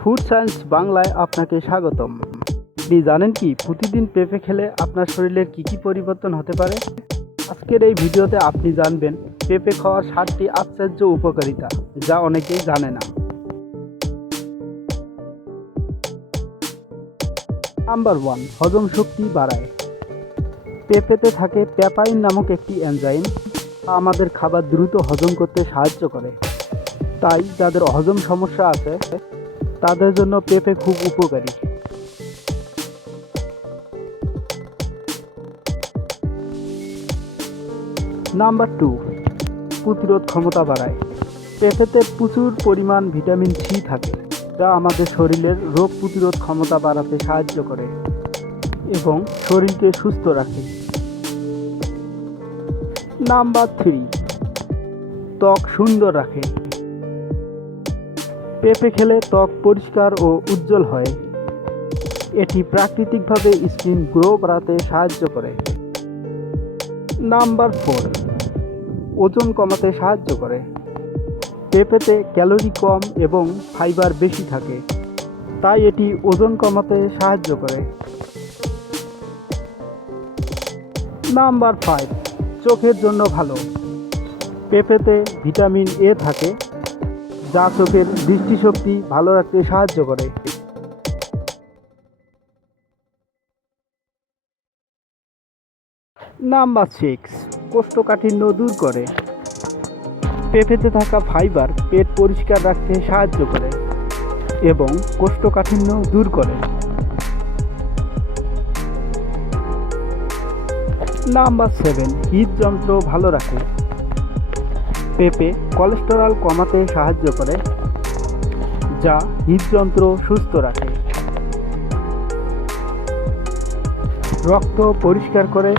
Food science বাংলায় আপনাকে স্বাগতম। আপনি জানেন কি প্রতিদিন পেঁপে খেলে আপনার শরীরের কি পরিবর্তন হতে পারে? আজকের এই ভিডিওতে আপনি জানবেন পেঁপে খাওয়ার 7টি আশ্চর্য উপকারিতা যা অনেকেই জানে না। নাম্বার 1, হজম শক্তি বাড়ায়। পেঁপেতে থাকে প্যাপাইন নামক একটি এনজাইম, আমাদের খাবার দ্রুত হজম করতে সাহায্য করে। তাই যাদের হজম সমস্যা আছে তাদের জন্য পেঁপে খুব উপকারী। নাম্বার 2, প্রতিরোধ ক্ষমতা বাড়ায়। পেঁপেতে প্রচুর পরিমাণ ভিটামিন সি থাকে যা আমাদের শরীরের রোগ প্রতিরোধ ক্ষমতা বাড়াতে সাহায্য করে এবং শরীরকে সুস্থ রাখে। নাম্বার 3, ত্বক সুন্দর রাখে। পেঁপে খেলে ত্বক পরিষ্কার ও উজ্জ্বল হয়। এটি প্রাকৃতিকভাবে স্কিন গ্লো বাড়াতে সাহায্য করে। নাম্বার 4, ওজন কমাতে সাহায্য করে। পেঁপেতে ক্যালোরি কম এবং ফাইবার বেশি থাকে, তাই এটি ওজন কমাতে সাহায্য করে। নাম্বার 5, চোখের জন্য ভালো। পেঁপেতে ভিটামিন এ থাকে যা চোখের দৃষ্টিশক্তি ভালো রাখতে সাহায্য করে। নাম্বার 6, কোষ্ঠকাঠিন্য দূর করে। পেঁপেতে থাকা ফাইবার পেট পরিষ্কার রাখতে সাহায্য করে এবং কোষ্ঠকাঠিন্য দূর করে। নাম্বার 7, হৃদযন্ত্র ভালো রাখে। পেঁপে কোলেস্টেরল কমাতে সাহায্য করে যা হৃদযন্ত্র সুস্থ রাখে। রক্ত পরিষ্কার করে,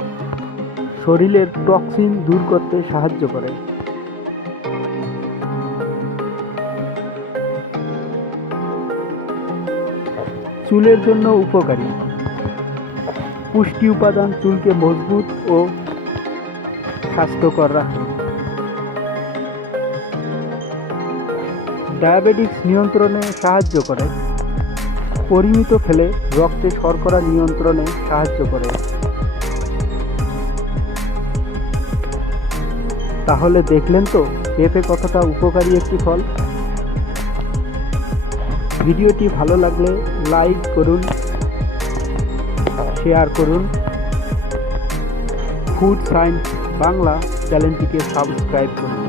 শরীরের টক্সিন দূর করতে সাহায্য করে। চুলের জন্য উপকারী। পুষ্টি উপাদান চুলকে মজবুত ও স্বাস্থ্যকর রাখে। ডায়াবেটিস নিয়ন্ত্রণে সাহায্য করে। পরিমিত খেলে রক্তে শর্করা নিয়ন্ত্রণে সাহায্য করে। তাহলে দেখলেন তো পেঁপে কতটা উপকারী একটি ফল। ভিডিওটি ভালো লাগলে লাইক করুন, শেয়ার করুন। ফুড সায়েন্স বাংলা চ্যানেলটিকে সাবস্ক্রাইব করুন।